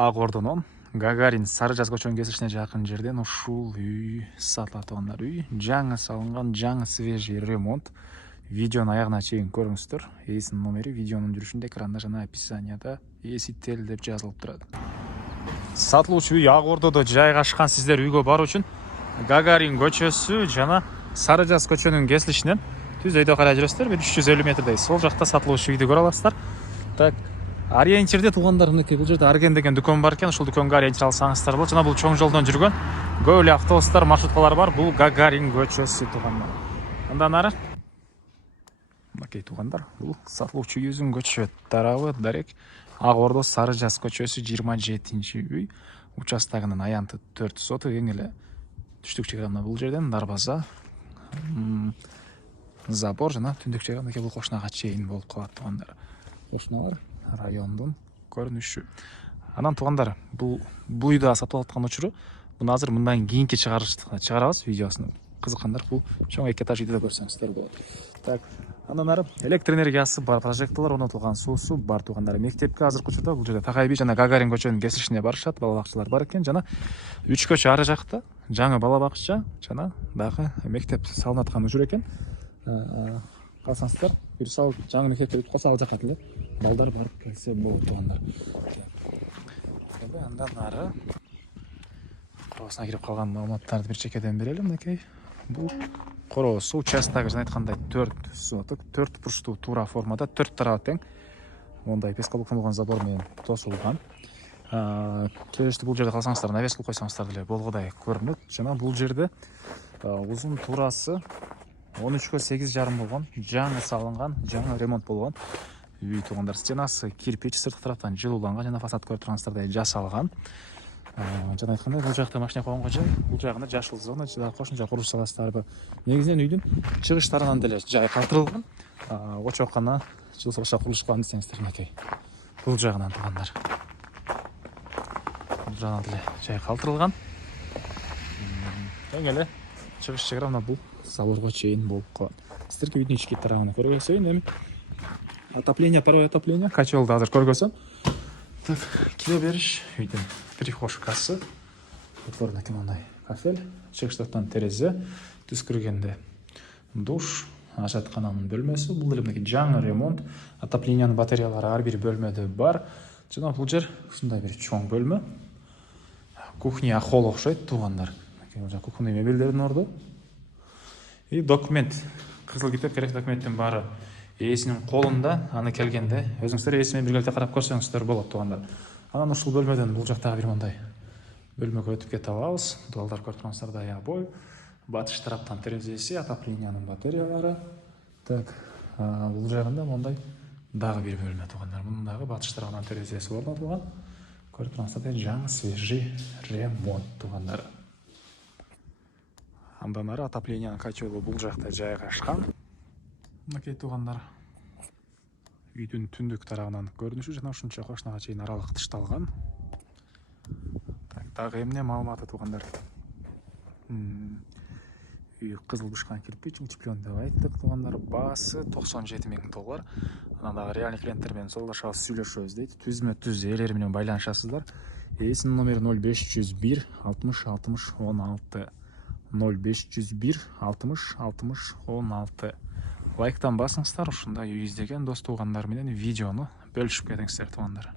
Ак Ордонун Гагарин Сары Жаз көчөнүн кесишине жакын жерден ушул үй сатылат туугандар. Үй жаңы салынган, жаңы свежий ремонт. Видеону аягына чейин көрүңүздөр. Ээсинин номери видеонун жүрүшүндө экранда жана описанияда ээсител деп жазылып турат. Сатылуучу үй Ак Ордодо жайгашкан. Сиздер үйгө баруу үчүн Гагарин көчөсү жана Сары Жаз көчөнүн кесилишинен түз өйдө карай жүрөсүздөр. 350 метрдей сол жакта сатылуучу үйдү көрө аласыздар. Так, ориентирде туугандар, мынакей бул жерде Арген деген дүкөн бар экен. Ушул дүкөнгө ориентир алсаңыздар болот. Жана бул чоң жолдон жүргөн көп эле автобустар, маршруткалар бар. Бул Гагарин көчөсү туугандар. Андан ары мынакей туугандар, бул сатылуучу үйүбүздүн көчө тарабы дарек Ак Ордо Сары Жаз көчөсү 27-үй. Участогунун аянты 4 соту, эң эле түштүк чек бул жерден дарбаза, забор жана түндүк чек мынакей бул кошунага чейин болуп калат туугандар. Кошуналар райондун көрүнүшү. Анан туугандар, бул үйдү сатып алаткан учуру муну азыр мындан кийинки чыгарабыз видеосун. Кызыккандар бул чоң 2 этаж үйдү көрсөңүздөр болот. Так, андан ары электр энергиясы бар, прожекторлор орнотулган, суусу бар туугандар. Мектепке азыркы учурда бул жерде Такай би жана Гагарин көчөнүн кесилишине барышат, бала бакчалар бар экен. Жана 3 көчө ары жакта жаңы бала бакча жана дагы мектеп салынып аткан учур экен. Калсаңыздар, бирсал жаңы мектепке калса ал жака деле балдар барып келсе болот туугандар. Андан ары короосуна кирип калган маалыматтарды бир чекеден берели. Мынакей бул короосу участогу жана айткандай 4 соток, 4 бурчтуу туура формада, 4 тарабы тең мондай пескалуктан болгон забор менен тосулган. Келешти бул жерде калсаңыздар, навес кылып койсоңуздар деле болгодай көрүнөт. Жана бул жерде узун туурасы 13-кө 8,5 болгон, жаңы салынган, жаңы ремонт болгон үй туугандар. Стенасы кирпич, сырткы тараптан жылууланган жана фасад көрүп тургансыздардай жасалган. Жана айткандай, бул жакта машина койгонго жай, бул жагында жашыл зона, кошумча курулуш саласыздар. Негизинен үйдүн чыгыш тарабынан деле жай калтырылган. Очоккана жылса башка курулуш кылам десеңиздер, мынакей бул жагынан туугандар. Бул жагынан деле жай калтырылган. Эң эле чыгыш чегара мына бул заборго чейин болуп калат. Сиздерге үйдүн ички тарабын көргөзөйүн. Эми отопление, паровое отопление, котелду азыр көргөзөм. Так, кире бериш үйдүн прихожкасы. Отворно мындай кафель, чыгыш жактан терезе, түз киргенде душ, ажаткананын бөлмөсү. Бул эле мынакей жаңы ремонт, отоплениянын батареялары ар бир бөлмөдө бар. Жана бул жер ушундай бир чоң бөлмө. Кухня холл окшойт туугандар. Мынакей кухонный мебелдердин орду. И документ, кызыл китеп, керек документтин баары ээсинин колунда. Аны келгенде өзүңүздөр ээси менен биргеликте карап көрсөңүздөр болот туугандар. Анан ушул бөлмөдөн бул жактагы бир мындай бөлмөгө өтүп кете алабыз. Балдар көрүп тургансыздардай обой, батыш тараптан терезеси, отоплениянын батареялары. Так, бул жагында мондай дагы бир бөлмө туугандар. Мунун дагы батыш тарабынан терезеси орнотулган. Көрүп тургансыздардай жаңы свежий ремонт туугандар. Андан ары отоплениянын котелу бул жакта жайгашкан. Мынакей туугандар, үйдүн түндүк тарабынан көрүнүшү жана ушунча кошунага чейин аралык тышталган. Так, дагы эмне маалыматы туугандар? Үй кызыл бышкан кирпич, утеплен деп айттык туугандар. Баасы $97,000. Анан дагы реальный клиенттер менен соолдошобуз, сүйлөшөбүз дейт. Түзмө-түз ээлери менен байланышасыздар. Ээсинин номери 0501 60 60 16. 0501 60 60 16. Лайктан басыңыздар, ушундай үй издеген дос туугандар менен видеону бөлүшүп кетиңиздер туугандар.